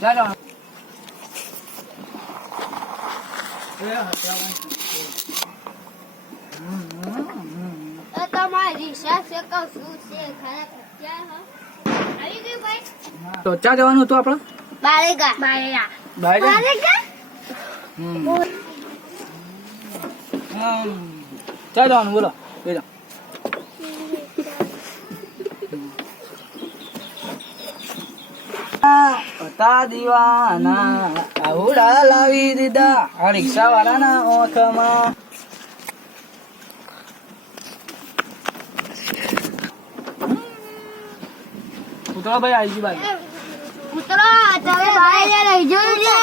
ચાલો તમારી સાસે કહું છું છે ખરા ક્યાં હો આવી ગયું ભાઈ તો ચા જવાનું હતું આપણે બારેગા ચા જવાનું બોલો હતા દીવાના આવડા લાવી દીધા આ રિક્ષા વાળાના ઓખમાં ઉતરો ભાઈ આવી ગઈ ભાઈ ઉતરો તમે ભાઈ લઈ જો લે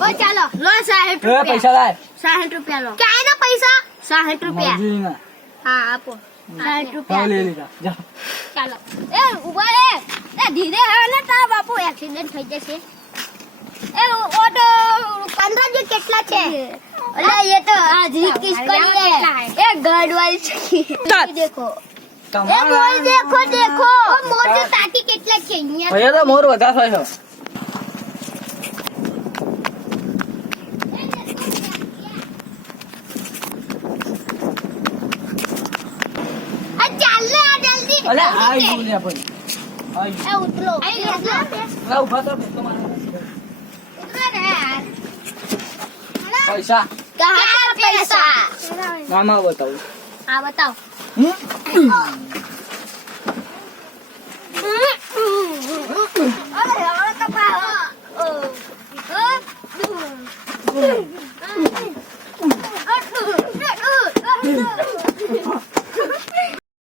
ઓ ચાલો લો 60 રૂપિયા પૈસા લાય 60 રૂપિયા લો ક્યાંના પૈસા 60 રૂપિયા મજૂરીના હા આપો 60 હા રૂપિયા લઈ લીધા જા ચાલો એ ઉભા રે એ ધીરે હા ને તા બાપુ એક્સિડન્ટ થઈ જશે એ ઓટો 15 જે કેટલા છે અલે ये तो आज ही किसको लिए ये गढ़वाल છે देखो એ મોર देखो देखो ઓ મોર તો તાકી કેટલા છે અહીંયા અહીંયા તો મોર વધારે થાય છે આ ચાલ લે આ જલ્દી અલે આઈ બોલ્યા ભાઈ આઈ એ ઉતરો લા ઉભા તો તમારે ઉતરો ને યાર પૈસા કહાં પૈસા નામ બતાવું આ बताओ હમ